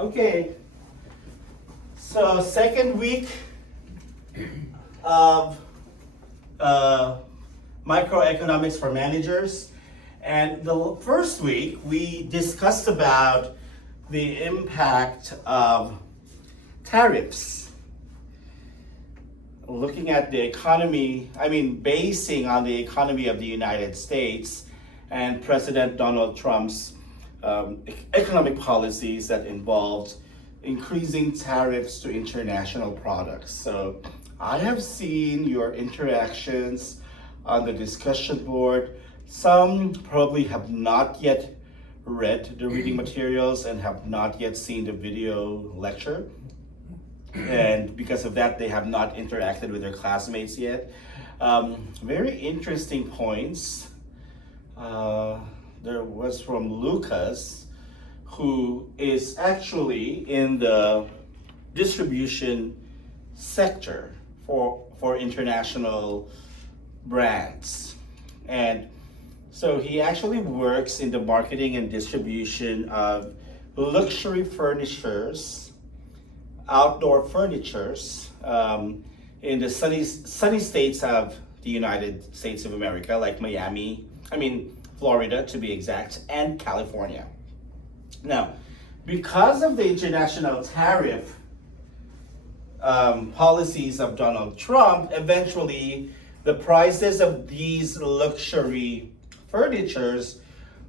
Okay, so second week of Microeconomics for Managers. And the first week we discussed about the impact of tariffs. Looking at the economy, basing on the economy of the United States and President Donald Trump's economic policies that involved increasing tariffs to international products. So I have seen your interactions on the discussion board. Some probably have not yet read the reading materials and have not yet seen the video lecture. And because of that, they have not interacted with their classmates yet. Very interesting points. There was from Lucas, who is actually in the distribution sector for international brands. And so he actually works in the marketing and distribution of luxury furnitures, outdoor furnitures, in the sunny states of the United States of America, like Florida to be exact, and California. Now, because of the international tariff policies of Donald Trump, eventually the prices of these luxury furnitures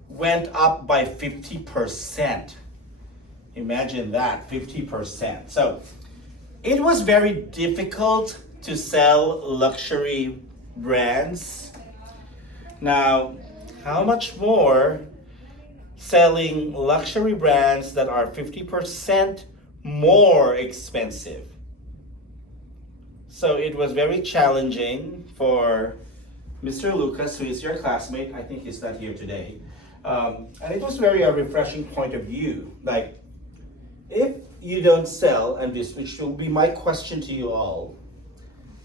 went up by 50%. Imagine that, 50%. So it was very difficult to sell luxury brands. Now, how much more selling luxury brands that are 50% more expensive? So it was very challenging for Mr. Lucas, who is your classmate. I think he's not here today. And it was very a refreshing point of view. Like, if you don't sell, and this which will be my question to you all,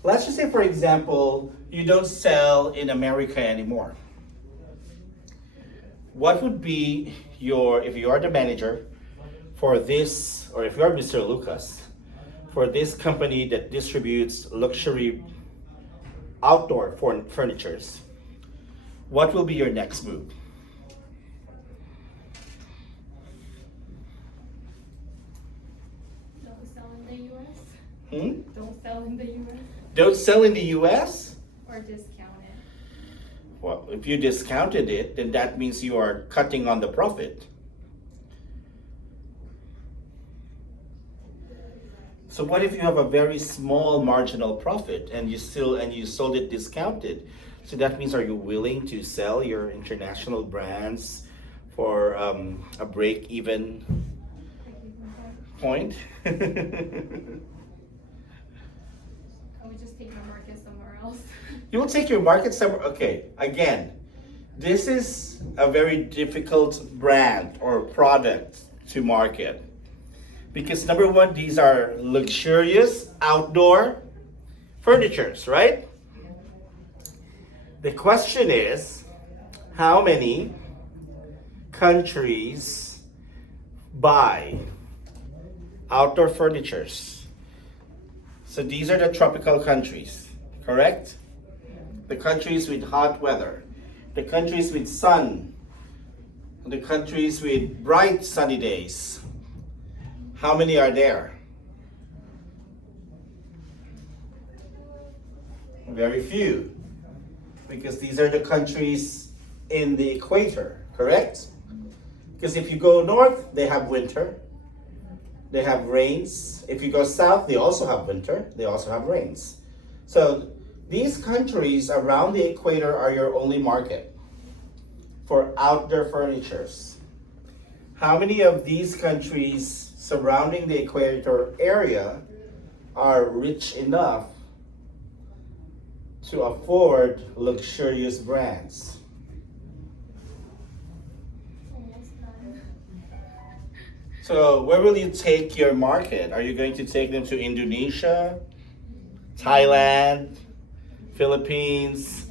let's just say, for example, you don't sell in America anymore. What would be if you are the manager for this, or if you are Mr. Lucas, for this company that distributes luxury outdoor furnitures, what will be your next move? Don't sell in the US. Don't sell in the US. Don't sell in the US? Or discount it. Well, if you discounted it, then that means you are cutting on the profit. So what if you have a very small marginal profit and you sold it discounted? So that means, are you willing to sell your international brands for a break-even point? I would just take my market somewhere else. You will take your market somewhere. Okay, again, this is a very difficult brand or product to market. Because number one, these are luxurious outdoor furnitures, right? The question is, how many countries buy outdoor furnitures? So these are the tropical countries, correct? The countries with hot weather, the countries with sun, the countries with bright sunny days. How many are there? Very few, because these are the countries in the equator, correct? Because if you go north, they have winter, they have rains. If you go south, they also have winter, they also have rains. So these countries around the equator are your only market for outdoor furnitures. How many of these countries surrounding the equator area are rich enough to afford luxurious brands? Almost none. So where will you take your market? Are you going to take them to Indonesia, Thailand, Philippines,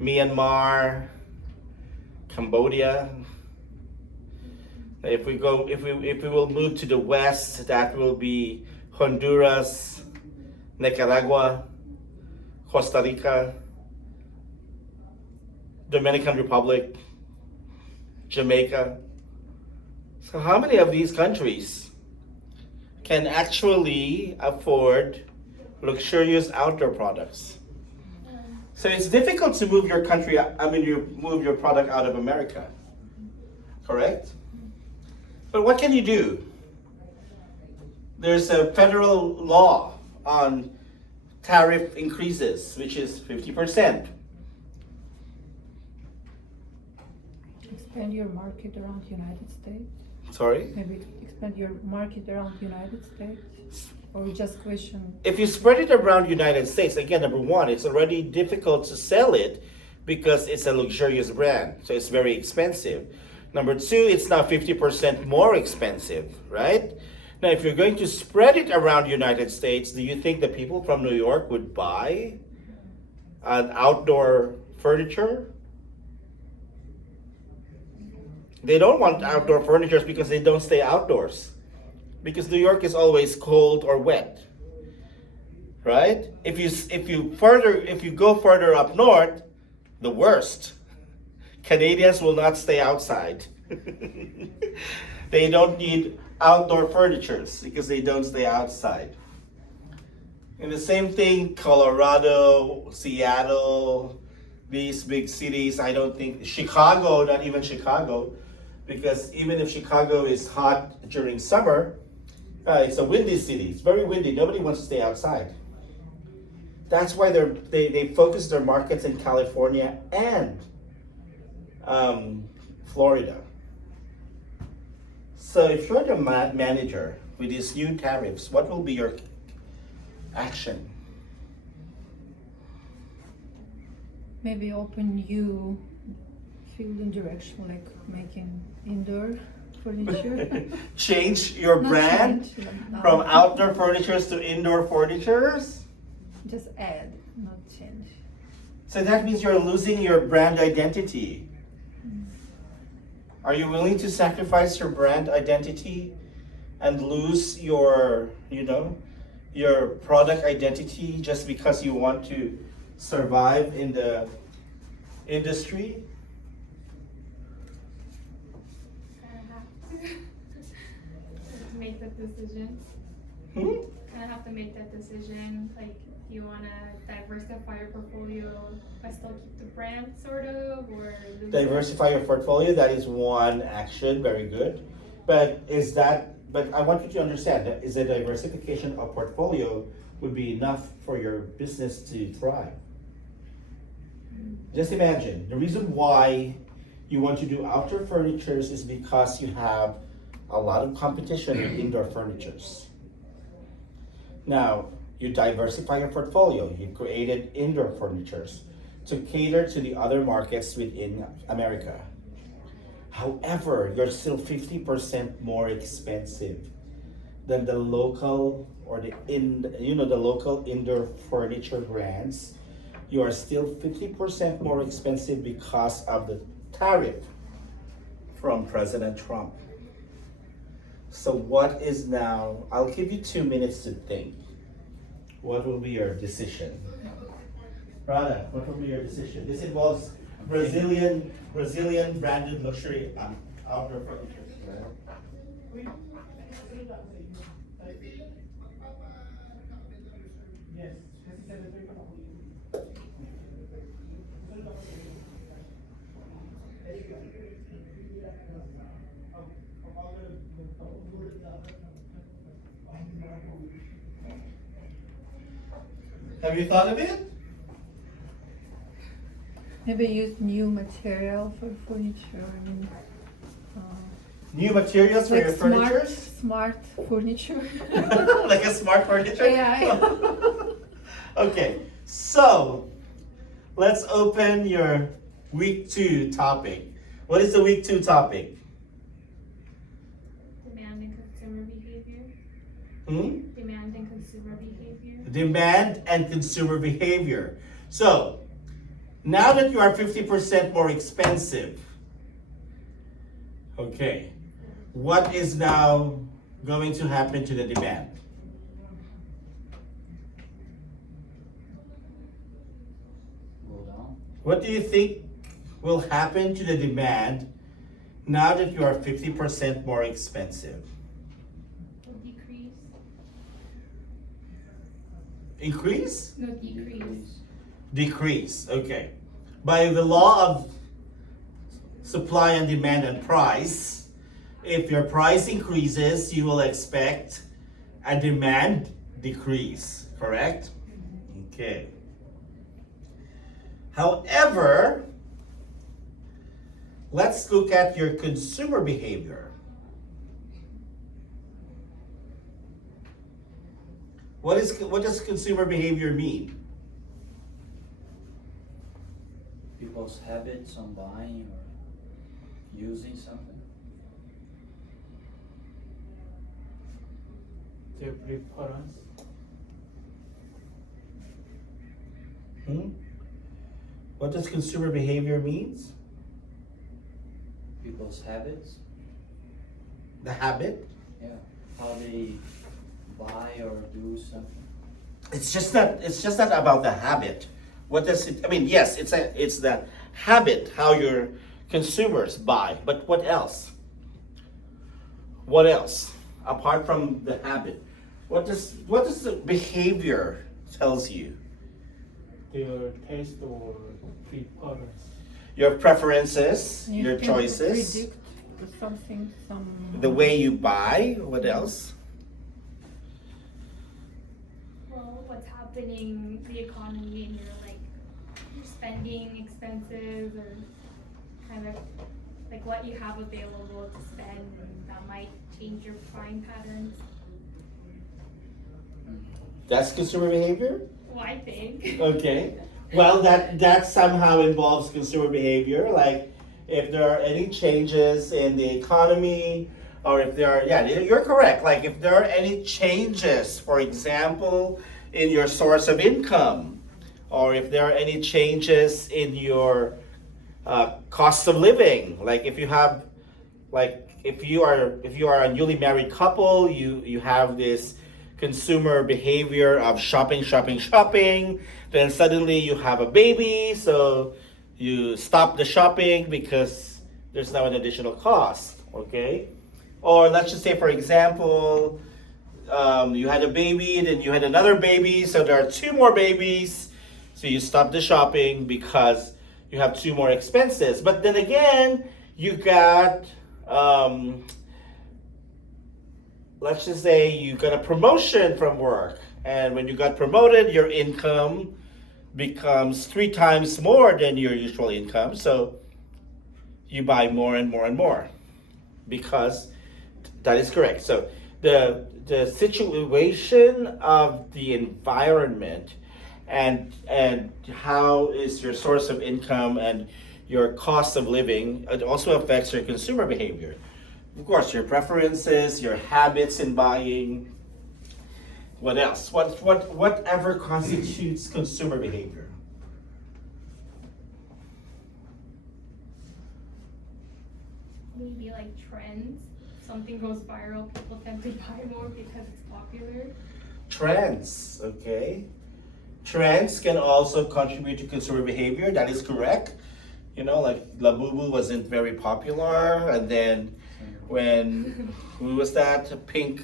Myanmar, Cambodia? If we will move to the west, that will be Honduras, Nicaragua, Costa Rica, Dominican Republic, Jamaica. So how many of these countries can actually afford luxurious outdoor products? So it's difficult to move your country, you move your product out of America, correct? But what can you do? There's a federal law on tariff increases, which is 50%. Expand your market around the United States. Sorry? Maybe expand your market around the United States. Or just question. If you spread it around United States, again, number one, it's already difficult to sell it because it's a luxurious brand, so it's very expensive. Number two, it's now 50% more expensive, right? Now, if you're going to spread it around United States, do you think the people from New York would buy an outdoor furniture? They don't want outdoor furniture because they don't stay outdoors. Because New York is always cold or wet, right? If you go further up north, the worst. Canadians will not stay outside. They don't need outdoor furnitures because they don't stay outside. And the same thing, Colorado, Seattle, these big cities. I don't think Chicago, not even Chicago, because even if Chicago is hot during summer. It's a windy city. It's very windy. Nobody wants to stay outside. That's why they focus their markets in California and Florida. So if you're the manager with these new tariffs, what will be your action? Maybe open new field and direction, like making indoor furniture. Change your Not brand change, no. from outdoor furnitures to indoor furnitures? Just add, not change. So that means you're losing your brand identity. Are you willing to sacrifice your brand identity and lose your product identity just because you want to survive in the industry? Make that decision. Hmm? Kind of have to make that decision. Like, do you want to diversify your portfolio but still keep the brand, sort of, or lose Diversify your portfolio, that is one action, very good. But I want you to understand that is a diversification of portfolio would be enough for your business to thrive. Just imagine, the reason why you want to do outdoor furnitures is because you have a lot of competition in indoor furnitures. Now, you diversify your portfolio. You created indoor furnitures to cater to the other markets within America. However, you're still 50% more expensive than the local or the local indoor furniture brands. You are still 50% more expensive because of the tariff from President Trump. So what is now, I'll give you 2 minutes to think. What will be your decision? Rada, what will be your decision? This involves Brazilian branded luxury outdoor furniture. Yes. Have you thought of it? Maybe use new material for furniture. New materials for Like your furniture? smart furniture. Like a smart furniture? Yeah. Okay, so let's open your week 2 topic. What is the week 2 topic? demand and consumer behavior? Hmm? Demand and consumer behavior. Demand and consumer behavior. So, now that you are 50% more expensive, okay, what is now going to happen to the demand? Go down. What do you think will happen to the demand now that you are 50% more expensive? Or decrease? Increase? No, decrease. Decrease, okay. By the law of supply and demand and price, if your price increases, you will expect a demand decrease, correct? Okay. However, let's look at your consumer behavior. What does consumer behavior mean? People's habits on buying or using something. Their preference. What does consumer behavior means? People's habits. The habit? Yeah. How they buy or do something. It's just not about the habit. What does it? I mean, yes, it's the habit how your consumers buy. But what else? What else apart from the habit? What does the behavior tells you? Their taste or preference. Your preferences, You your can choices, predict something, the way you buy. What else? Well, what's happening, the economy, and your spending expenses, or kind of like what you have available to spend, and that might change your buying patterns. That's consumer behavior? Well, I think. Okay. Well, that somehow involves consumer behavior. Like if there are any changes in the economy, or if there are, yeah, you're correct. Like if there are any changes, for example, in your source of income, or if there are any changes in your cost of living. Like if you have, like if you are a newly married couple, you have this consumer behavior of shopping. Then suddenly you have a baby, so you stop the shopping because there's now an additional cost, okay? Or let's just say, for example, you had a baby, then you had another baby, so there are two more babies, so you stop the shopping because you have two more expenses. But then again, you got, let's just say you got a promotion from work, and when you got promoted, your income becomes 3 times more than your usual income, so you buy more and more and more because that is correct. So the situation of the environment and how is your source of income and your cost of living, it also affects your consumer behavior. Of course, your preferences, your habits in buying. What else? Whatever constitutes consumer behavior? Maybe like trends. Something goes viral, people tend to buy more because it's popular. Trends, okay. Trends can also contribute to consumer behavior. That is correct. You know, like Labubu wasn't very popular, and then when who was that? Pink,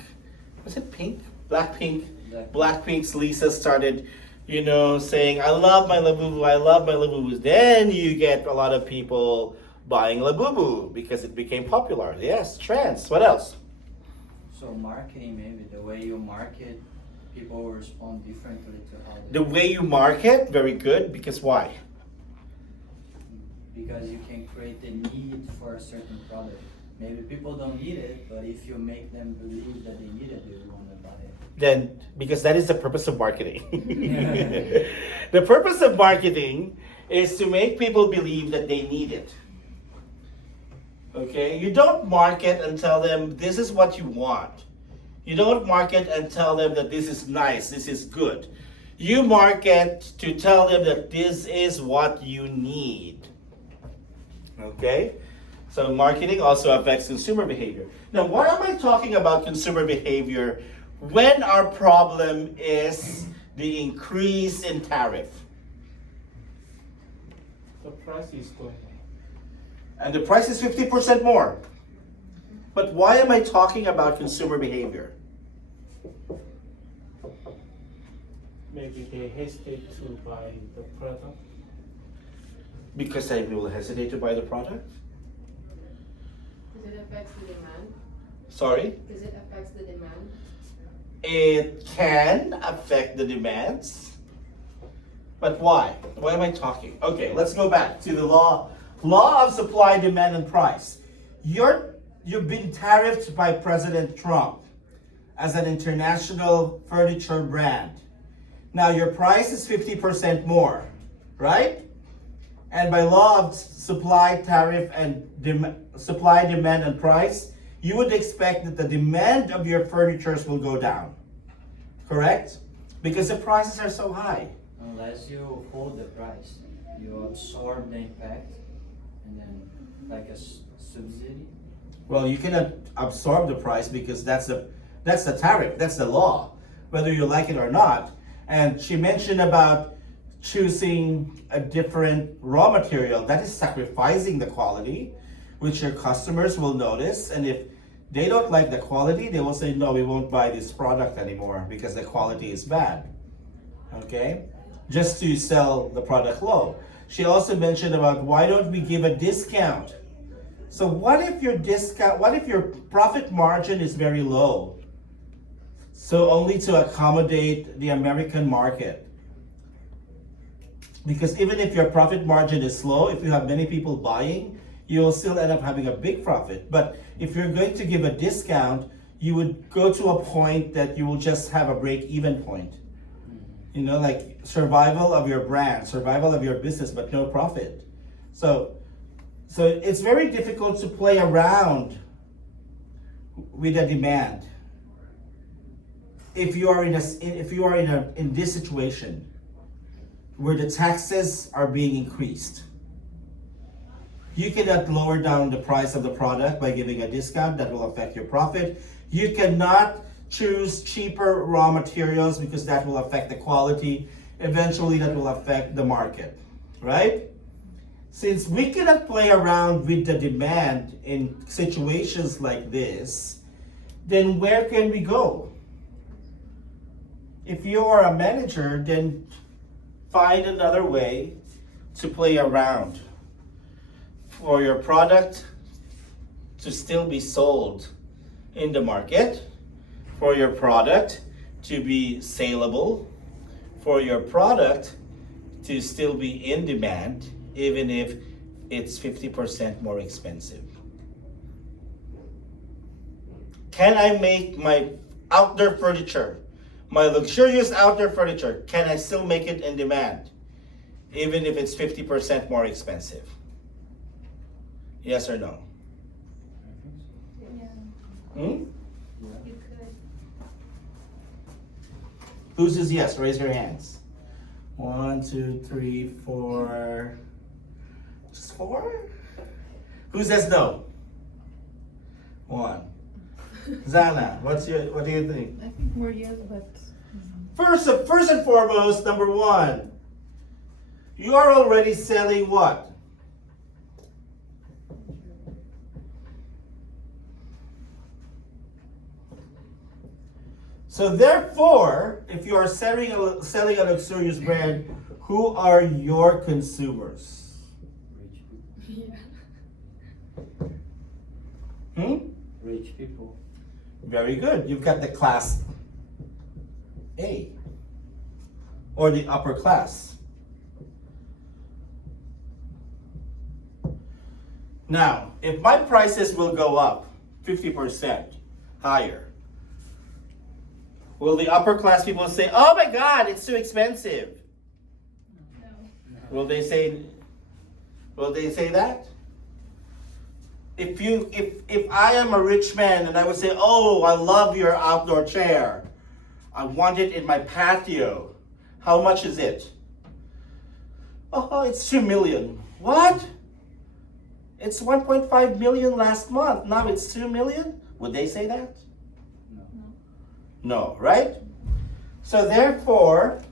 was it Pink? Blackpink. Blackpink's Lisa started, saying, I love my Labubu. Then you get a lot of people buying Labubu because it became popular. Yes, trends. What else? So marketing, maybe the way you market, people will respond differently to how they. The way you market, very good. Because why? Because you can create a need for a certain product. Maybe people don't need it, but if you make them believe that they need it, they will want to buy it. Then, because that is the purpose of marketing. The purpose of marketing is to make people believe that they need it. Okay? You don't market and tell them this is what you want. You don't market and tell them that this is nice, this is good. You market to tell them that this is what you need. Okay? So marketing also affects consumer behavior. Now, why am I talking about consumer behavior when our problem is the increase in tariff? The price is going up. And the price is 50% more. But why am I talking about consumer behavior? Maybe they hesitate to buy the product. Because I will hesitate to buy the product? Does it affect the demand? Sorry? Does it affect the demand? It can affect the demands. But why? Why am I talking? Okay, let's go back to the law of supply, demand, and price. You've been tariffed by President Trump as an international furniture brand. Now your price is 50% more, right? And by law of supply, tariff, and supply, demand, and price, you would expect that the demand of your furnitures will go down. Correct? Because the prices are so high. Unless you hold the price, you absorb the impact, and then like a subsidy. Well, you cannot absorb the price because that's the tariff, that's the law, whether you like it or not. And she mentioned about choosing a different raw material. That is sacrificing the quality, which your customers will notice. And if they don't like the quality, they will say, no, we won't buy this product anymore because the quality is bad. Okay? Just to sell the product low. She also mentioned about why don't we give a discount? So what if your profit margin is very low? So only to accommodate the American market. Because even if your profit margin is low, if you have many people buying, you will still end up having a big profit. But if you're going to give a discount, you would go to a point that you will just have a break-even point. You know, like survival of your brand, survival of your business, but no profit. So it's very difficult to play around with the demand. If you are in this situation where the taxes are being increased, you cannot lower down the price of the product by giving a discount. That will affect your profit. You cannot choose cheaper raw materials because that will affect the quality. Eventually that will affect the market, right? Since we cannot play around with the demand in situations like this, then where can we go? If you are a manager, then find another way to play around for your product to still be sold in the market, for your product to be saleable, for your product to still be in demand, even if it's 50% more expensive. Can I make my outdoor furniture, my luxurious outdoor furniture, can I still make it in demand, even if it's 50% more expensive? Yes or no? Yeah, Hmm? you could. Who says yes? Raise your hands. 1, 2, 3, 4. Just 4? Who says no? 1. Zana, what do you think? I think more yes, but First and foremost, number 1, you are already selling what? So therefore, if you are selling a luxurious brand, who are your consumers? Rich people. Yeah. Rich people. Very good. You've got the class A or the upper class. Now, if my prices will go up 50% higher, will the upper class people say, "Oh my God, it's too expensive"? No. Will they say that? If I am a rich man and I would say, "Oh, I love your outdoor chair. I want it in my patio. How much is it?" "Oh, it's 2 million." "What?" It's 1.5 million last month. Now it's 2 million. Would they say that? No. No, right? So therefore,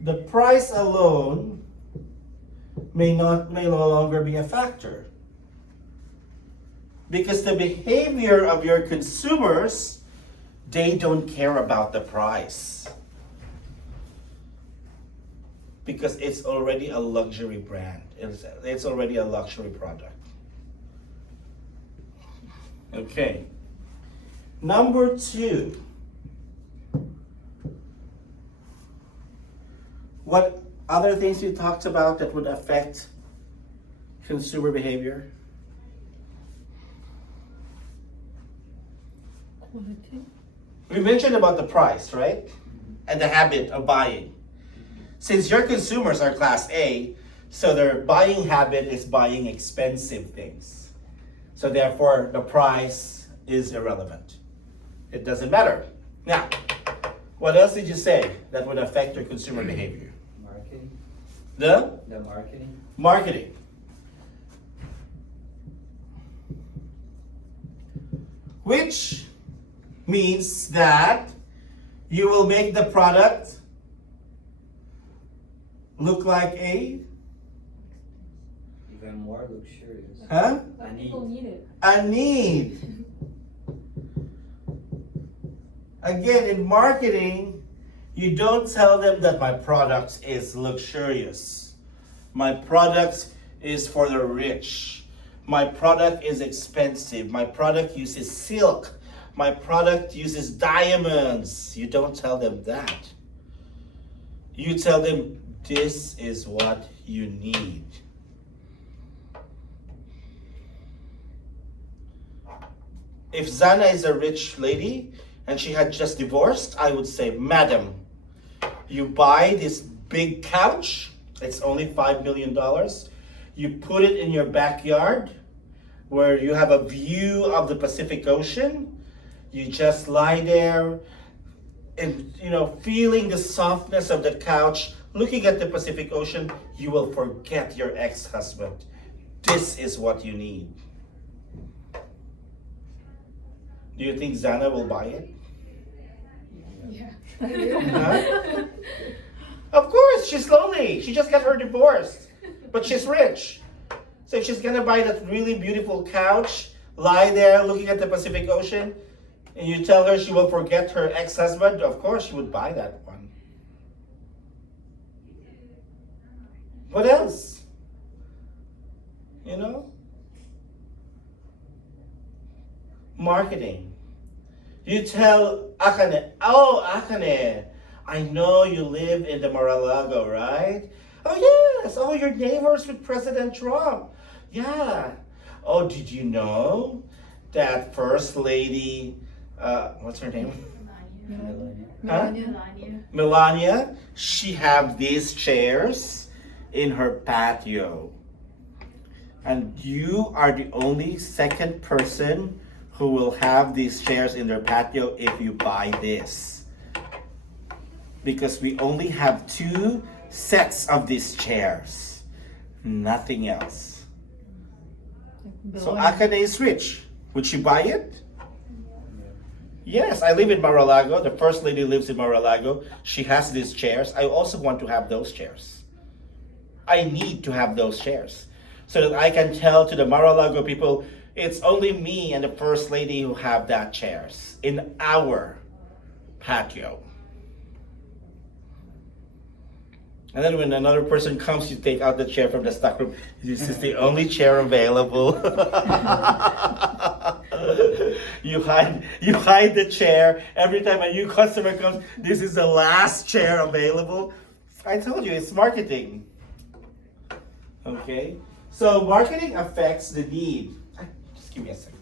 the price alone may no longer be a factor. Because the behavior of your consumers, they don't care about the price. Because it's already a luxury brand. It's already a luxury product. Okay. Number 2. What other things you talked about that would affect consumer behavior? Quality. We mentioned about the price, right? And the habit of buying. Since your consumers are class A, so their buying habit is buying expensive things. So therefore, the price is irrelevant. It doesn't matter. Now, what else did you say that would affect your consumer behavior? Marketing. The Marketing. marketing. Which means that you will make the product look like a Even more luxurious. huh? But people need it. A need. Again, in marketing, you don't tell them that my product is luxurious. My product is for the rich. My product is expensive. My product uses silk. My product uses diamonds. You don't tell them that. You tell them this is what you need. If Zana is a rich lady and she had just divorced, I would say, Madam, you buy this big couch, it's only $5 million. You put it in your backyard where you have a view of the Pacific Ocean. You just lie there and, feeling the softness of the couch, looking at the Pacific Ocean, you will forget your ex-husband. This is what you need. Do you think Zana will buy it? Yeah. Huh? Of course, she's lonely. She just got her divorce. But she's rich. So if she's gonna buy that really beautiful couch, lie there looking at the Pacific Ocean, and you tell her she will forget her ex-husband, of course she would buy that one. What else? Marketing. You tell Akane, oh Akane, I know you live in the Mar-a-Lago, right? Oh yes, oh you're neighbors with President Trump. Yeah. Oh, did you know that First Lady, what's her name? Melania. Melania, she have these chairs in her patio. And you are the only second person who will have these chairs in their patio if you buy this. Because we only have 2 sets of these chairs. Nothing else. So Akane is rich. Would she buy it? Yes, I live in Mar-a-Lago. The First Lady lives in Mar-a-Lago. She has these chairs. I also want to have those chairs. I need to have those chairs. So that I can tell to the Mar-a-Lago people, it's only me and the First Lady who have that chairs in our patio. And then when another person comes, you take out the chair from the stock room. This is the only chair available. You hide the chair. Every time a new customer comes, this is the last chair available. I told you, it's marketing. Okay? So marketing affects the need. Just give me a second.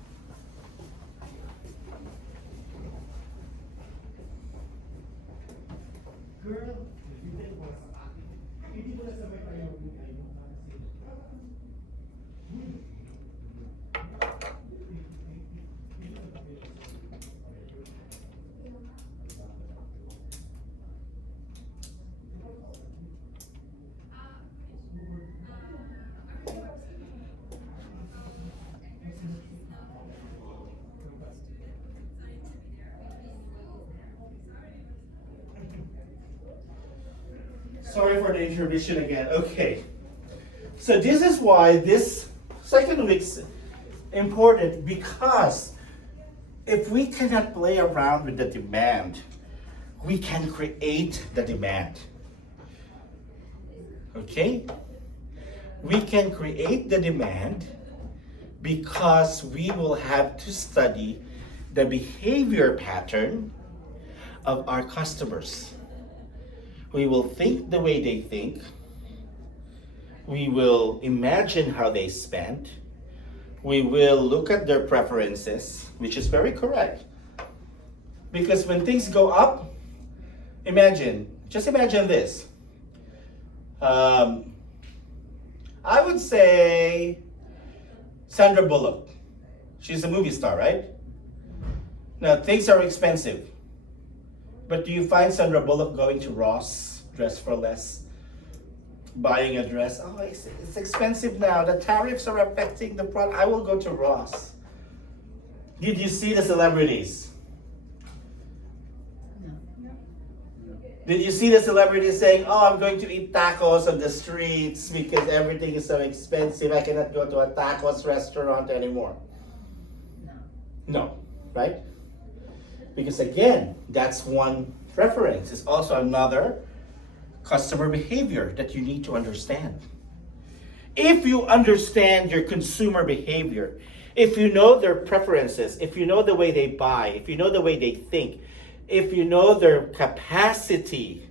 Sorry for the interruption again. Okay. So this is why this second week's important, because if we cannot play around with the demand, we can create the demand. Okay? We can create the demand because we will have to study the behavior pattern of our customers. We will think the way they think. We will imagine how they spend. We will look at their preferences, which is very correct. Because when things go up, just imagine this. I would say Sandra Bullock. She's a movie star, right? Now, things are expensive. But do you find Sandra Bullock going to Ross, dress for less, buying a dress? Oh, it's expensive now. The tariffs are affecting the product. I will go to Ross. Did you see the celebrities? Did you see the celebrities saying, oh, I'm going to eat tacos on the streets because everything is so expensive, I cannot go to a tacos restaurant anymore? No, right? Because again, that's one preference. It's also another customer behavior that you need to understand. If you understand your consumer behavior, if you know their preferences, if you know the way they buy, if you know the way they think, if you know their capacity,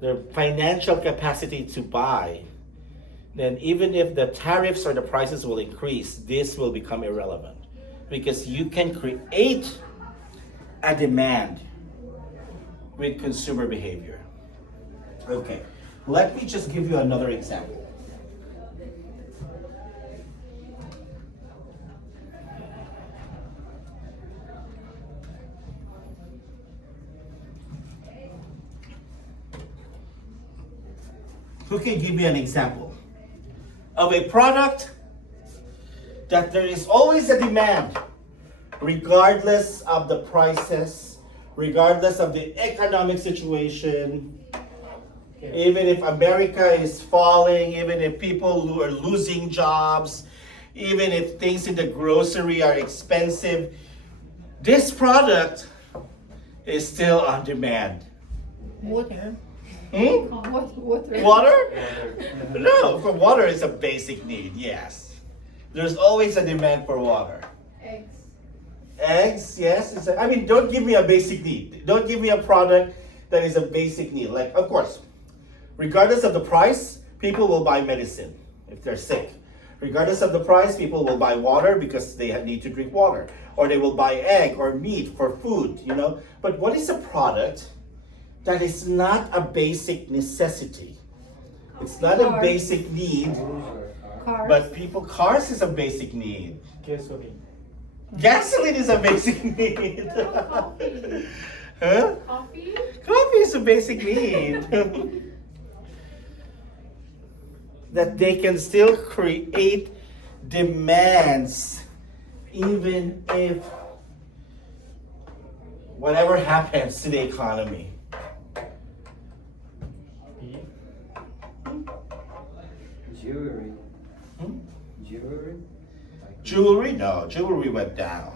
their financial capacity to buy, then even if the tariffs or the prices will increase, this will become irrelevant. Because you can create a demand with consumer behavior. Okay, let me just give you another example. Who can give me an example of a product that there is always a demand, regardless of the prices, regardless of the economic situation, even if America is falling, even if people are losing jobs, even if things in the grocery are expensive, this product is still on demand. Water. Water? Water. No, water is a basic need, yes. There's always a demand for water. Eggs. Eggs, yes. Don't give me a basic need. Don't give me a product that is a basic need. Like, of course, regardless of the price, people will buy medicine if they're sick. Regardless of the price, people will buy water because they need to drink water. Or they will buy egg or meat for food, But what is a product that is not a basic necessity? It's not a basic need, Cars. but cars is a basic need. Gasoline. Gasoline is a basic need. Coffee. Huh? Coffee? Coffee is a basic need. That they can still create demands even if whatever happens to the economy. Beef. Jewelry. Hmm? Jewelry? Jewelry? No, jewelry went down.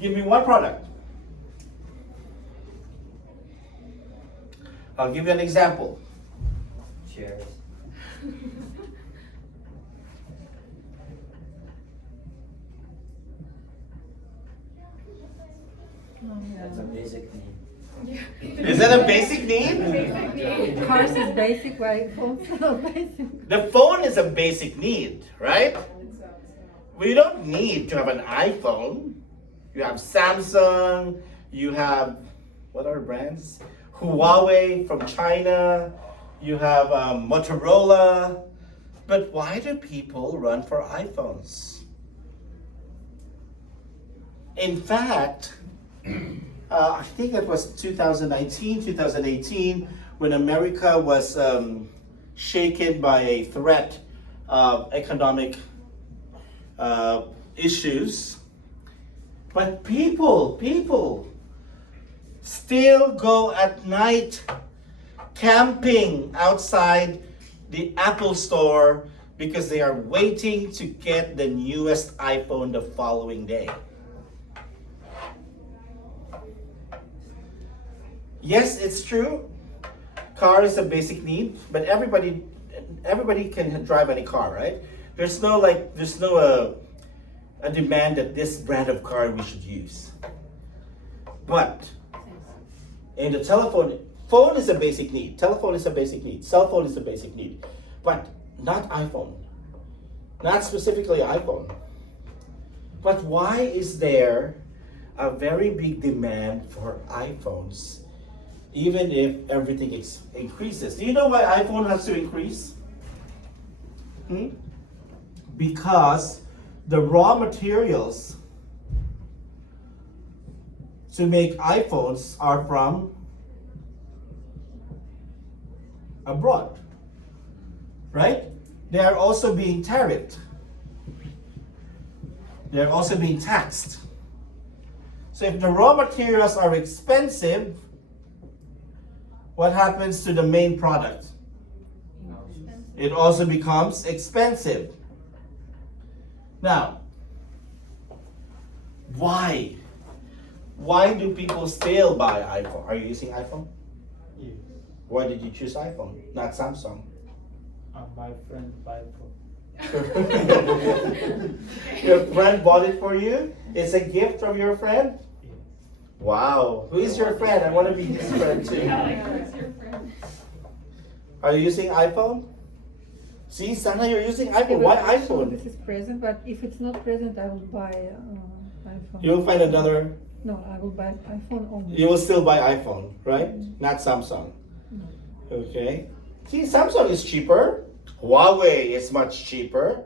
Give me one product. I'll give you an example. Chairs. That's a basic need. Is that a basic need? Basic need. Cars is basic, right? Phones are basic. The phone is a basic need, right? We don't need to have an iPhone. You have Samsung, you have, what other brands? Huawei from China, you have Motorola. But why do people run for iPhones? In fact, I think it was 2019, 2018, when America was shaken by a threat of economic issues. But people still go at night camping outside the Apple store because they are waiting to get the newest iPhone the following day. Yes, it's true. Car is a basic need, but everybody can drive any car, right? There's no a demand that this brand of car we should use. But in the phone is a basic need. Telephone is a basic need. Cell phone is a basic need. But not iPhone. Not specifically iPhone. But why is there a very big demand for iPhones even if everything increases? Do you know why iPhone has to increase? Because the raw materials to make iPhones are from abroad, right? They are also being tariffed. They're also being taxed. So if the raw materials are expensive, what happens to the main product? It also becomes expensive. Now, why? Why do people still buy iPhone? Are you using iPhone? Yes. Why did you choose iPhone, not Samsung? My friend buy for. Your friend bought it for you? It's a gift from your friend? Yes. Wow. Who is your friend? I want to be his friend too. Who's your friend? Are you using iPhone? See, Sana, you're using Yeah, iPhone. but Why actually iPhone? This is present, but if it's not present, I will buy iPhone. You'll find another. No, I will buy iPhone only. You will still buy iPhone, right? Not Samsung. No. Okay. See, Samsung is cheaper. Huawei is much cheaper.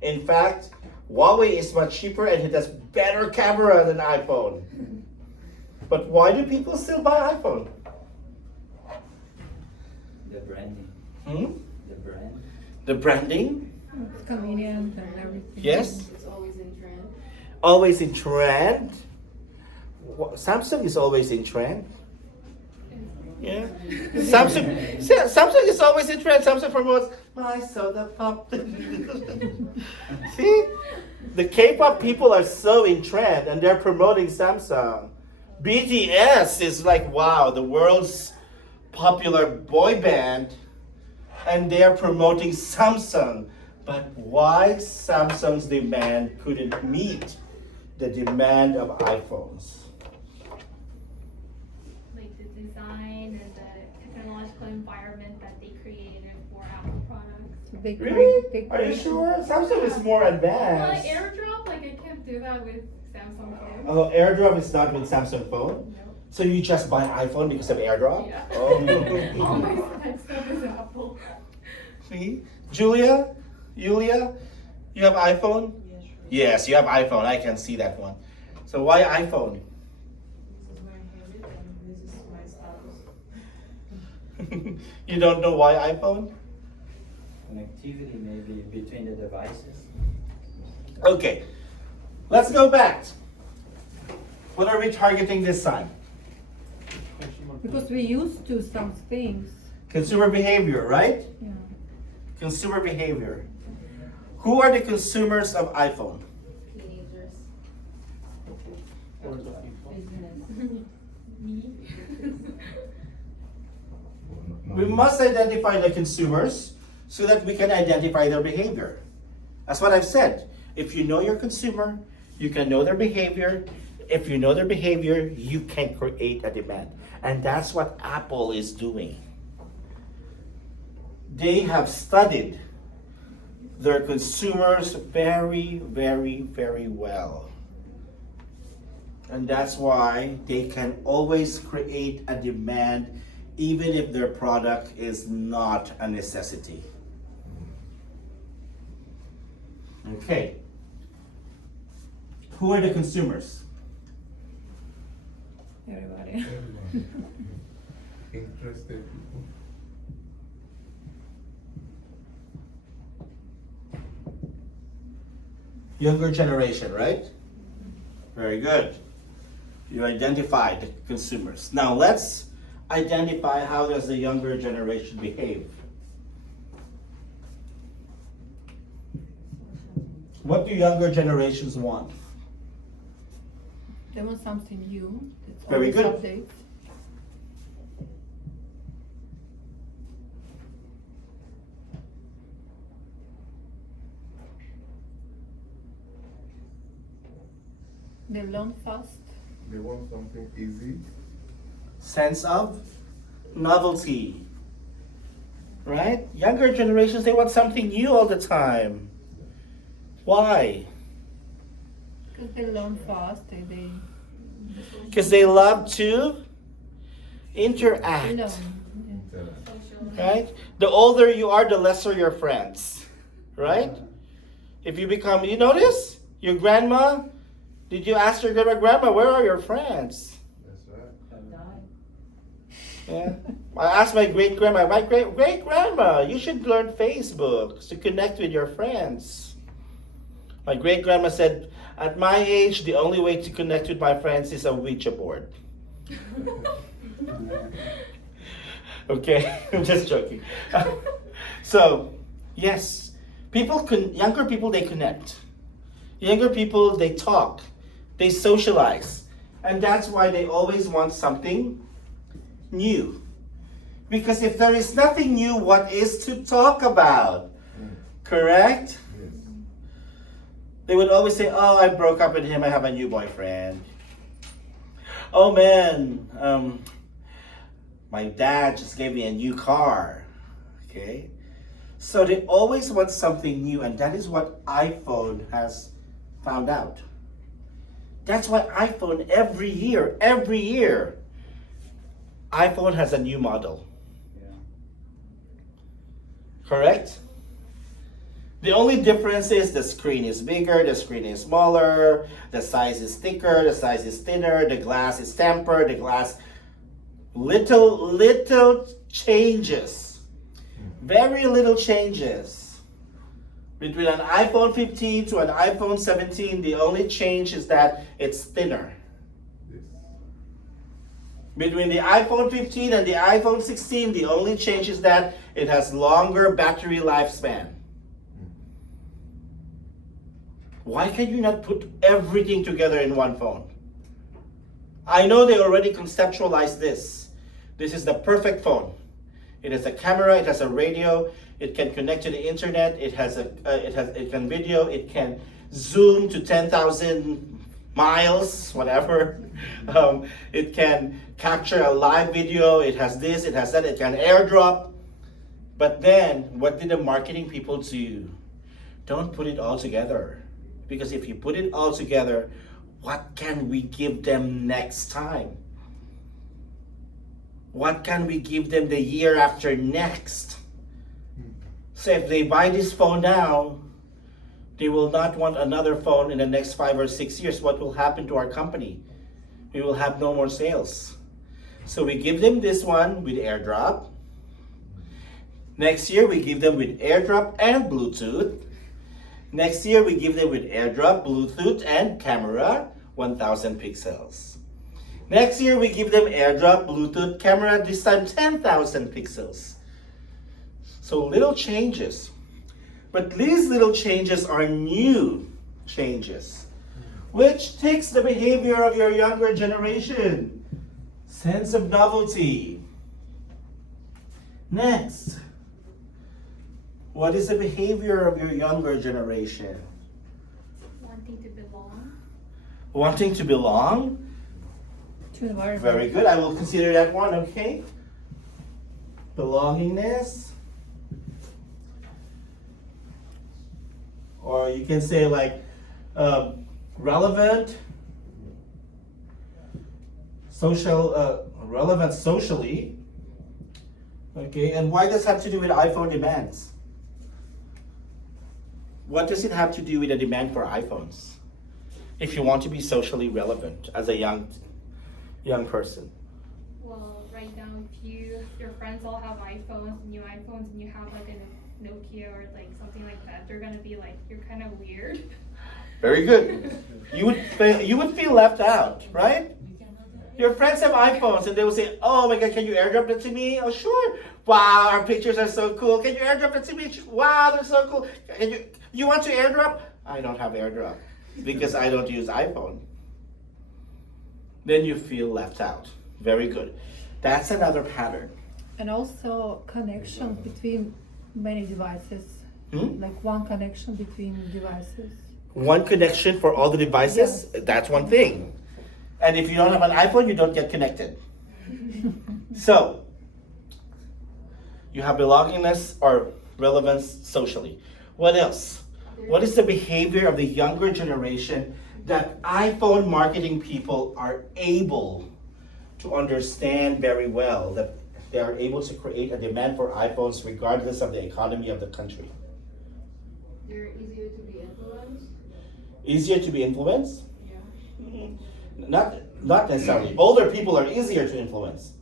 In fact, Huawei is much cheaper and it has better camera than iPhone. But why do people still buy iPhone? The branding. The brand. The branding? It's convenient and everything. Yes. It's always in trend. Always in trend. Samsung is always in trend. Yeah. Samsung is always in trend. Samsung promotes my soda pop. See? The K-pop people are so in trend and they're promoting Samsung. BTS is like, wow, the world's popular boy band, and they're promoting Samsung. But why Samsung's demand couldn't meet the demand of iPhones? Like the design and the technological environment that they created for Apple products. So they Really? they Are you create- sure? Samsung is more Well, advanced. AirDrop, like I can't do that with Samsung phone. Oh, AirDrop is not with Samsung phone? No. So you just buy iPhone because of AirDrop? Yeah. Oh. All my stuff is Apple. See? Julia? You have iPhone? Yes, you have iPhone. I can see that one. So why iPhone? This is my habit and this is my status. You don't know why iPhone? Connectivity maybe between the devices. Okay, let's go back. What are we targeting this time? Because we used to some things. Consumer behavior, right? Yeah. Consumer behavior. Who are the consumers of iPhone? Teenagers. Older people. Me. We must identify the consumers so that we can identify their behavior. That's what I've said. If you know your consumer, you can know their behavior. If you know their behavior, you can create a demand. And that's what Apple is doing. They have studied their consumers very, very, very well. And that's why they can always create a demand even if their product is not a necessity. Okay. Who are the consumers? Everybody. Interested people. Younger generation, right? Very good. You identified the consumers. Now let's identify how does the younger generation behave. What do younger generations want? They want something new. It's Very always good. updates. They learn fast. They want something easy. Sense of novelty. Right? Younger generations, they want something new all the time. Why? Because they learn fast. They Because they love to interact. learn. Right? The older you are, the lesser your friends. Right? If you become, you notice? Your grandma, did you ask your grandma, where are your friends? That's right. Yeah. I asked my great grandma, my great grandma, you should learn Facebook to connect with your friends. My great grandma said, at my age, the only way to connect with my friends is a Ouija board. Okay, I'm just joking. So, yes, younger people, they connect. Younger people, they talk, they socialize. And that's why they always want something new. Because if there is nothing new, what is to talk about? Correct? Yes. They would always say, oh, I broke up with him, I have a new boyfriend. Oh man, my dad just gave me a new car. Okay? So they always want something new, and that is what iPhone has found out. That's why iPhone every year, iPhone has a new model. Correct? The only difference is the screen is bigger, the screen is smaller, the size is thicker, the size is thinner, the glass is tempered, the glass, little changes. Very little changes. Between an iPhone 15 to an iPhone 17, the only change is that it's thinner. Yes. Between the iPhone 15 and the iPhone 16, the only change is that it has longer battery lifespan. Why can you not put everything together in one phone? I know they already conceptualized this. This is the perfect phone. It has a camera, it has a radio, it can connect to the internet, it can video, it can zoom to 10,000 miles, whatever. It can capture a live video, it has this, it has that, it can airdrop. But then, what did the marketing people do? Don't put it all together. Because if you put it all together, what can we give them next time? What can we give them the year after next? So if they buy this phone now, they will not want another phone in the next 5 or 6 years. What will happen to our company? We will have no more sales. So we give them this one with AirDrop. Next year we give them with AirDrop and Bluetooth. Next year we give them with AirDrop, Bluetooth, and camera, 1000 pixels. Next year we give them AirDrop, Bluetooth, camera, this time 10,000 pixels. So little changes. But these little changes are new changes, which takes the behavior of your younger generation. Sense of novelty. Next. What is the behavior of your younger generation? Wanting to belong. Wanting to belong? To environment. Very good. I will consider that one, okay? Belongingness. Or you can say like relevant, relevant socially. Okay, and why does it have to do with iPhone demands? What does it have to do with the demand for iPhones? If you want to be socially relevant as a young person. Well, right now, if your friends all have iPhones, new iPhones, and you have like a Nokia or like something like that, they're gonna be like, you're kind of weird. Very good. You would feel left out, right? Your friends have iPhones and they will say, oh my God, can you airdrop it to me? Oh, sure. Wow, our pictures are so cool. Can you airdrop it to me? Wow, they're so cool. You want to airdrop? I don't have airdrop because I don't use iPhone. Then you feel left out. Very good. That's another pattern. And also connections between many devices. Hmm? Like one connection between devices. One connection for all the devices, Yes. that's one thing. And if you don't have an iPhone, you don't get connected. So, you have belongingness or relevance socially. What else? What is the behavior of the younger generation that iPhone marketing people are able to understand very well, that they are able to create a demand for iPhones regardless of the economy of the country? They're easier to be influenced. Easier to be influenced? Yeah. Not necessarily. Older people are easier to influence.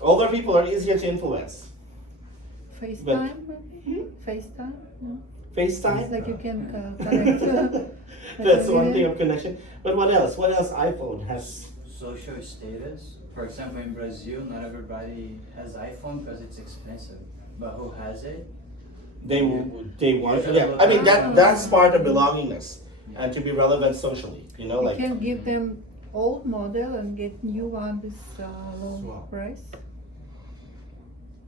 Older people are easier to influence. FaceTime, maybe? FaceTime? No? FaceTime? It's like you can connect. That's one thing of connection. But what else? What else iPhone has? Social status. For example, in Brazil, not everybody has iPhone because it's expensive. But who has it? They want. Yeah, I mean that's part of belongingness and to be relevant socially. You know, You like can give them old model and get new one with low Swap. price.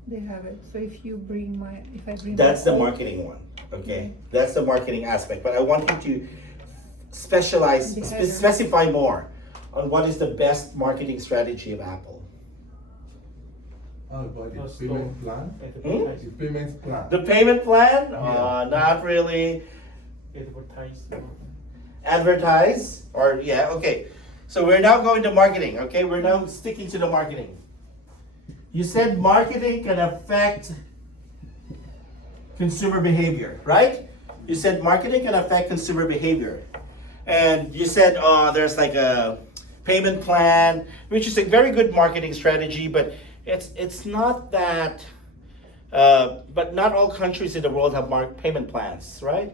They have it. So if I bring that's my the old- marketing one. Okay, that's the marketing aspect. But I want you to specialize, Behavior. specify more on what is the best marketing strategy of Apple. About the Just payment plan? Advertise. The payment plan. The payment plan? Yeah. Not really. Advertise. Advertise or yeah, okay. So we're now going to marketing, okay? We're now sticking to the marketing. You said marketing can affect consumer behavior, right? You said marketing can affect consumer behavior. And you said there's like a payment plan, which is a very good marketing strategy, but it's not that but not all countries in the world have payment plans, right?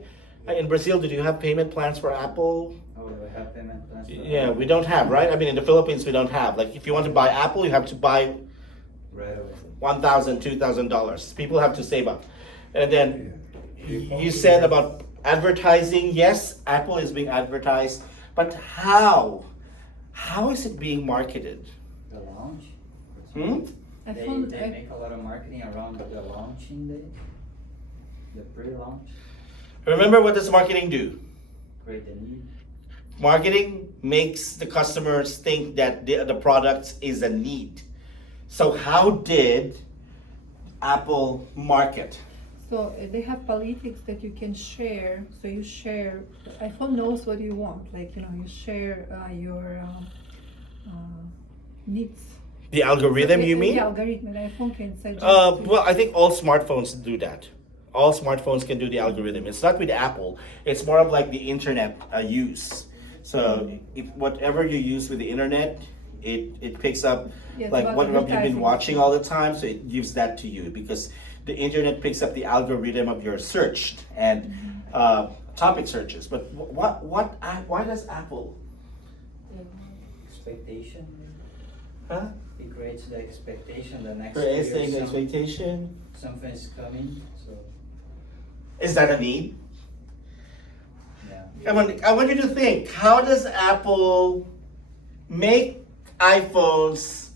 In Brazil, did you have payment plans for Apple? Oh, we have payment plans. for Yeah, that. we don't have, right? I mean, in the Philippines, we don't have. Like, if you want to buy Apple, you have to buy Right away. $1,000, $2,000. People have to save up. And then you said about advertising. Yes, Apple is being advertised, but how? How is it being marketed? The launch. Hmm? I They found make a lot of marketing around the launching day, the pre-launch, Remember, what does marketing do? create the need. Marketing makes the customers think that the product is a need. So how did Apple market? So they have politics that you can share. So you share. iPhone knows what you want. Like you share your needs. The algorithm, you mean? The algorithm. iPhone can suggest. Well, I think all smartphones do that. All smartphones can do the algorithm. It's not with Apple. It's more of like the internet use. So if whatever you use with the internet, it picks up Yeah, it's like about what you've been advertising. watching all the time. So it gives that to you because the internet picks up the algorithm of your search and topic searches. But why does Apple? Expectation. Huh? It creates the expectation the next Creating year expectation. something is coming. So Is that a need? yeah. I want you to think, how does Apple make iPhones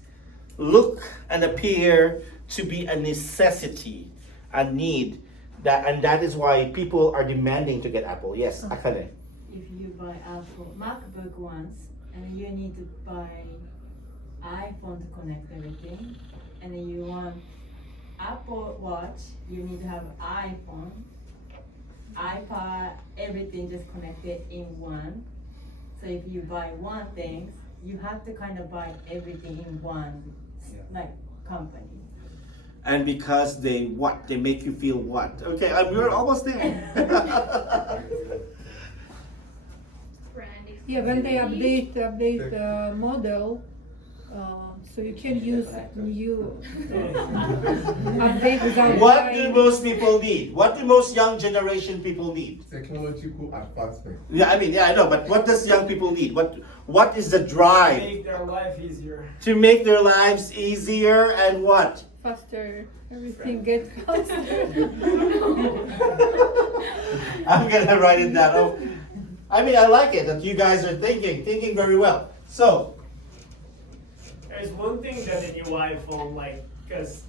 look and appear to be a necessity, a need, and that is why people are demanding to get Apple. Yes, Akane. If you buy Apple MacBook once and you need to buy iPhone to connect everything, and then you want Apple Watch, you need to have iPhone, iPad, everything just connected in one. So if you buy one thing, you have to kind of buy everything in one, like company. And because they make you feel what? Okay, we're almost there. Brand Yeah, when they exclusivity. update the model, so you can use new update without What buying- do most people need? What do most young generation people need? Technological advancement. Yeah, I mean, yeah, I know, but what does young people need? What is the drive Make their life easier. to make their lives easier and what? faster, everything gets faster. I'm gonna write it down. Oh, I mean, I like it that you guys are thinking very well. So, There's one thing that the new iPhone, like, because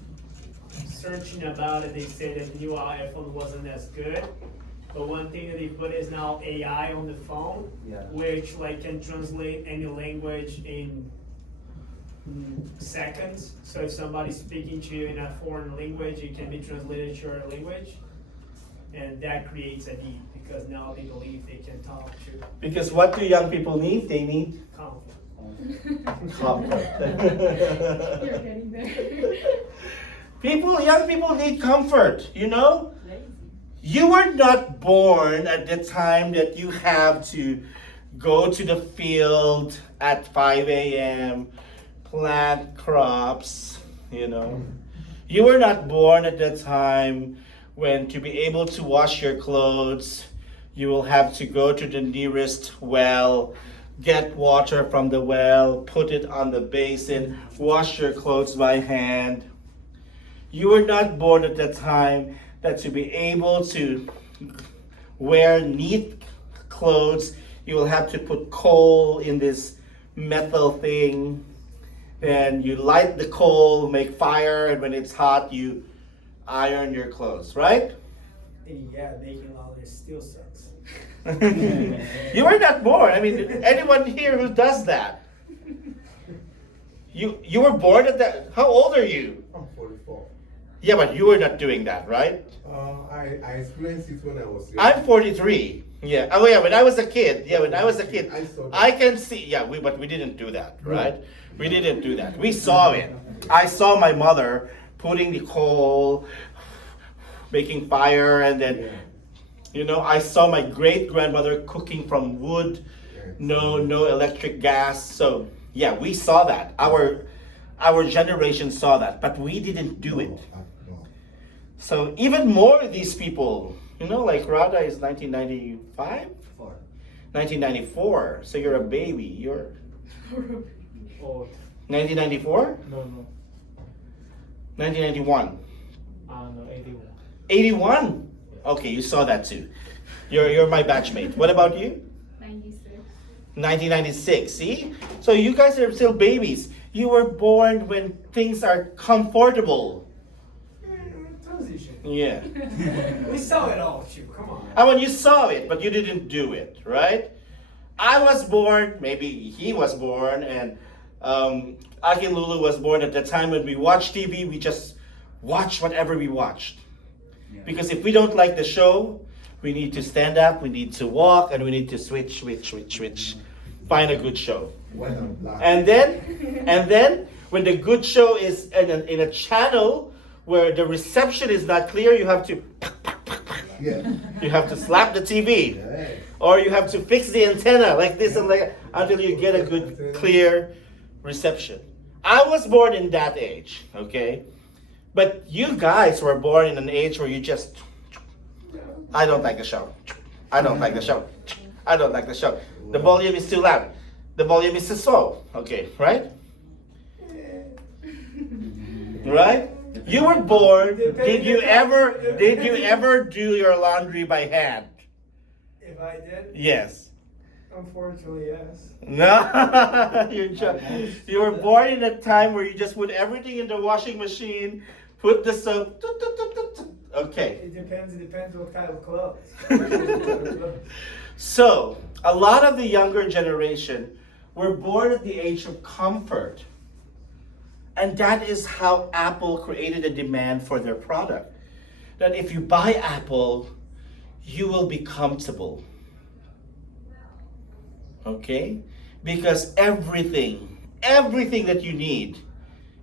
searching about it, they said that the new iPhone wasn't as good. But one thing that they put is now AI on the phone, Yeah. which like can translate any language in seconds. So if somebody's speaking to you in a foreign language, it can be translated to your language, and that creates a need because now they believe they can talk to because what do young people need? They need conflict. comfort. You're getting there. Young people need comfort, you know? Lazy. You were not born at the time that you have to go to the field at 5 a.m., plant crops, you know. You were not born at the time when to be able to wash your clothes, you will have to go to the nearest well, get water from the well, put it on the basin, wash your clothes by hand. You were not born at the time that to be able to wear neat clothes, you will have to put coal in this metal thing. Then you light the coal, make fire, and when it's hot, you iron your clothes, right? And yeah, making louder still sucks. You were not born. I mean, anyone here who does that? You were born at that. How old are you? I'm 44. Yeah, but you were not doing that, right? I experienced it when I was young. I'm 43. Yeah. Oh yeah. When I was a kid. Yeah. When I was a kid, I saw that. I can see. Yeah. But we didn't do that, right? We didn't do that. We saw it. I saw my mother putting the coal, making fire, and then, Yeah. you know, I saw my great grandmother cooking from wood. Yeah. No electric gas. So yeah, we saw that. Our generation saw that, but we didn't do it. No. So even more of these people, you know, like Radha is 1995, 1994. So you're a baby. You're Old. 1994, No. 1991, No, 81. 81. Okay, you saw that too. You're my batchmate. What about you? 96. 1996. See, so you guys are still babies. You were born when things are comfortable. Transition. Yeah. We saw it all, too. Come on. I mean, you saw it, but you didn't do it, right? I was born, maybe he was born, and Aki Lulu was born at the time when we watched TV, we just watched whatever we watched. Yeah. Because if we don't like the show, we need to stand up, we need to walk, and we need to switch. Find a good show. White and black. And then, when the good show is in a channel where the reception is not clear, you have to Yeah. slap the TV. Yeah. Or you have to fix the antenna like this and like until you get a good clear reception. I was born in that age, okay? But you guys were born in an age where you just I don't like the show. I don't like the show. I don't like the show. The volume is too loud. The volume is too slow. Okay, right? Right? You were born. Did you ever do your laundry by hand? If I did, Yes. unfortunately, yes. No, you were born in a time where you just put everything in the washing machine, put the soap. Okay. It depends what kind of clothes. So, a lot of the younger generation were born at the age of comfort. And that is how Apple created a demand for their product. That if you buy Apple, you will be comfortable. Okay? Because everything that you need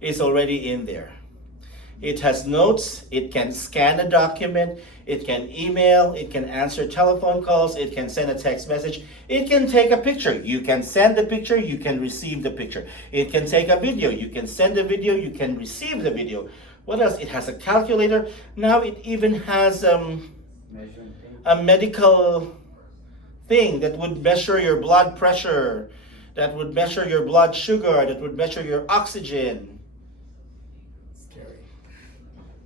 is already in there. It has notes, it can scan a document, it can email, it can answer telephone calls, it can send a text message, it can take a picture. You can send the picture, you can receive the picture. It can take a video, you can send a video, you can receive the video. What else? It has a calculator. Now it even has Measuring thing. a medical thing that would measure your blood pressure, that would measure your blood sugar, that would measure your oxygen. Scary.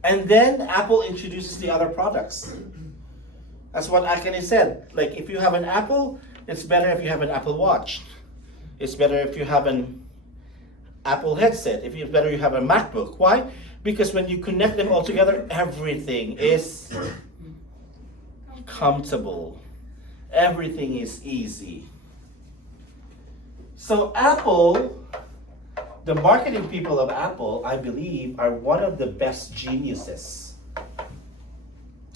And then Apple introduces the other products. That's what Akane said. Like, if you have an Apple, it's better if you have an Apple Watch. It's better if you have an Apple headset. It's better you have a MacBook. Why? Because when you connect them all together, everything is comfortable. Everything is easy. So Apple, the marketing people of Apple, I believe, are one of the best geniuses.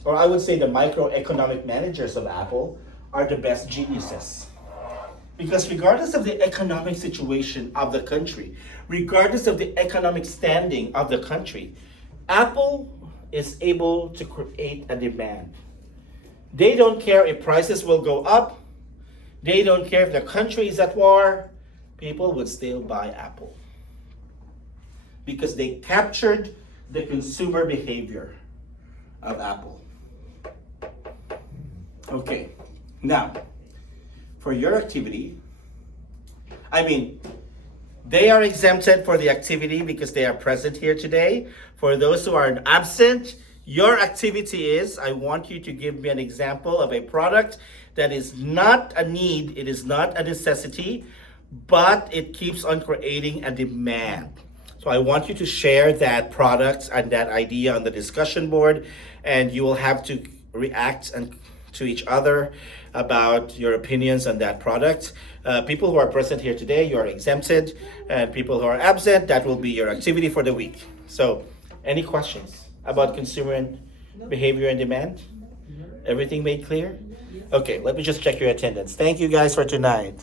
Or I would say the microeconomic managers of Apple are the best geniuses. Because regardless of the economic situation of the country, regardless of the economic standing of the country, Apple is able to create a demand. They don't care if prices will go up. They don't care if the country is at war. People would still buy Apple. Because they captured the consumer behavior of Apple. Okay, now, for your activity, they are exempted for the activity because they are present here today. For those who are absent, your activity is, I want you to give me an example of a product that is not a need, it is not a necessity, but it keeps on creating a demand. So I want you to share that product and that idea on the discussion board, and you will have to react to each other about your opinions on that product. People who are present here today, you are exempted, and people who are absent, that will be your activity for the week. So, any questions about consumer and behavior and demand? Everything made clear? Okay, let me just check your attendance. Thank you guys for tonight.